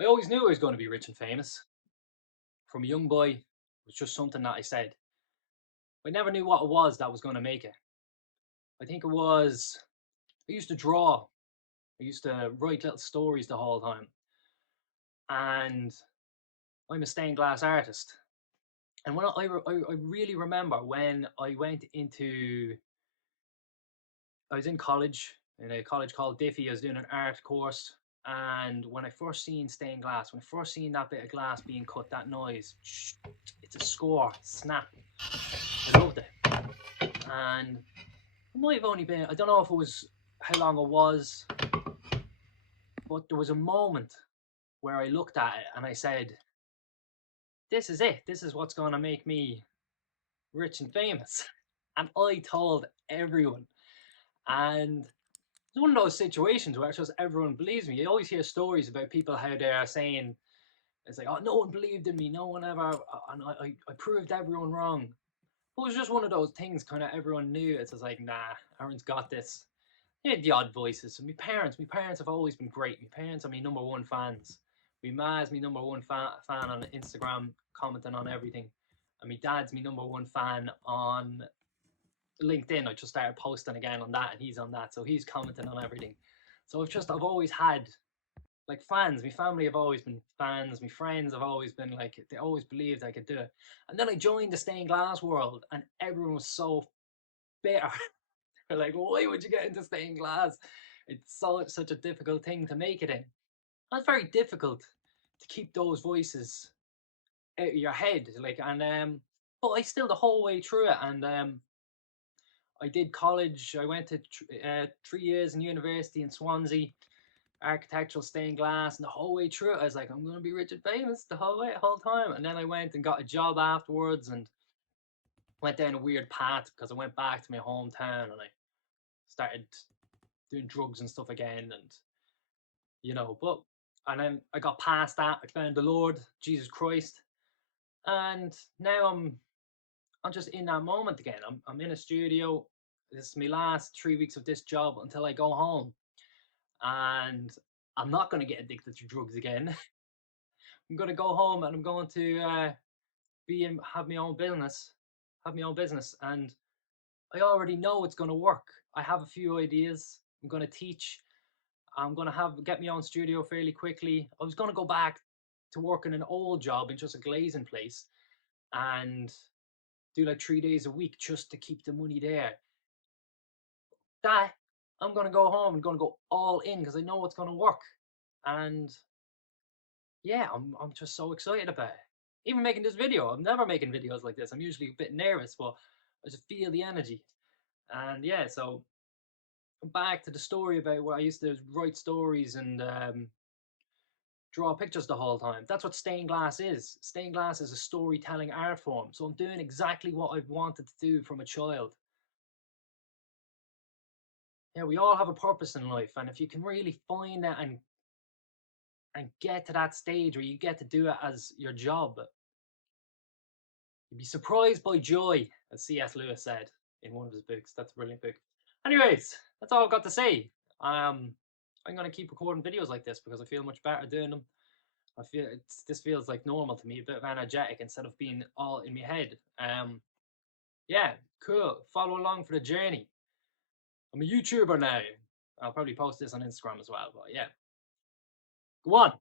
I always knew I was going to be rich and famous. From a young boy, it was just something that I said. I never knew what it was that was going to make it. I think it was, I used to draw. I used to write little stories the whole time. And I'm a stained glass artist. And when I really remember when I went into, I was in college, in a college called Diffie. I was doing an art course. And when I first seen stained glass, when I first seen that bit of glass being cut, that noise, it's a score, snap. I loved it. And it might have only been, I don't know if it was how long it was, but there was a moment where I looked at it and I said, this is it. This is what's going to make me rich and famous. And I told everyone. And it's one of those situations where it's just everyone believes me. You always hear stories about people how they are saying, it's like, oh, no one believed in me. No one ever, and I proved everyone wrong. But it was just one of those things kind of everyone knew. It's just like, nah, Aaron's got this. Yeah, the odd voices. So my parents have always been great. My parents are my number one fans. My ma's my number one fan on Instagram, commenting on everything. And my dad's my number one fan on LinkedIn. I just started posting again on that, and he's on that. So he's commenting on everything. So I've always had like fans. My family have always been fans. My friends have always been like, they always believed I could do it. And then I joined the stained glass world, and everyone was so bitter. They're like, why would you get into stained glass? It's such a difficult thing to make it in. And it's very difficult to keep those voices out of your head. But I still the whole way through it. And I did college. I went to 3 years in university in Swansea, architectural stained glass, and the whole way through it, I was like, I'm gonna be rich and famous the whole time. And then I went and got a job afterwards, and went down a weird path because I went back to my hometown and I started doing drugs and stuff again, and but and then I got past that. I found the Lord Jesus Christ, and now I'm just in that moment again. I'm in a studio. This is my last 3 weeks of this job until I go home, and I'm not going to get addicted to drugs again. I'm going to go home and I'm going to have my own business, and I already know it's going to work. I have a few ideas. I'm going to teach. I'm gonna get my own studio fairly quickly. I was gonna go back to work in an old job in just a glazing place and do like 3 days a week just to keep the money there. That I'm gonna go home and gonna go all in because I know it's gonna work. And yeah, I'm just so excited about it. Even making this video, I'm never making videos like this. I'm usually a bit nervous, but I just feel the energy. And yeah, so back to the story about where I used to write stories and draw pictures the whole time. That's what stained glass is. Stained glass is a storytelling art form. So I'm doing exactly what I've wanted to do from a child. Yeah, we all have a purpose in life, and if you can really find it and get to that stage where you get to do it as your job, you'd be surprised by joy, as C.S. Lewis said in one of his books. That's a brilliant book. Anyways, that's all I've got to say. I'm gonna keep recording videos like this because I feel much better doing them. This feels like normal to me, a bit of energetic instead of being all in my head. Yeah, cool. Follow along for the journey. I'm a YouTuber now. I'll probably post this on Instagram as well, but yeah. Go on.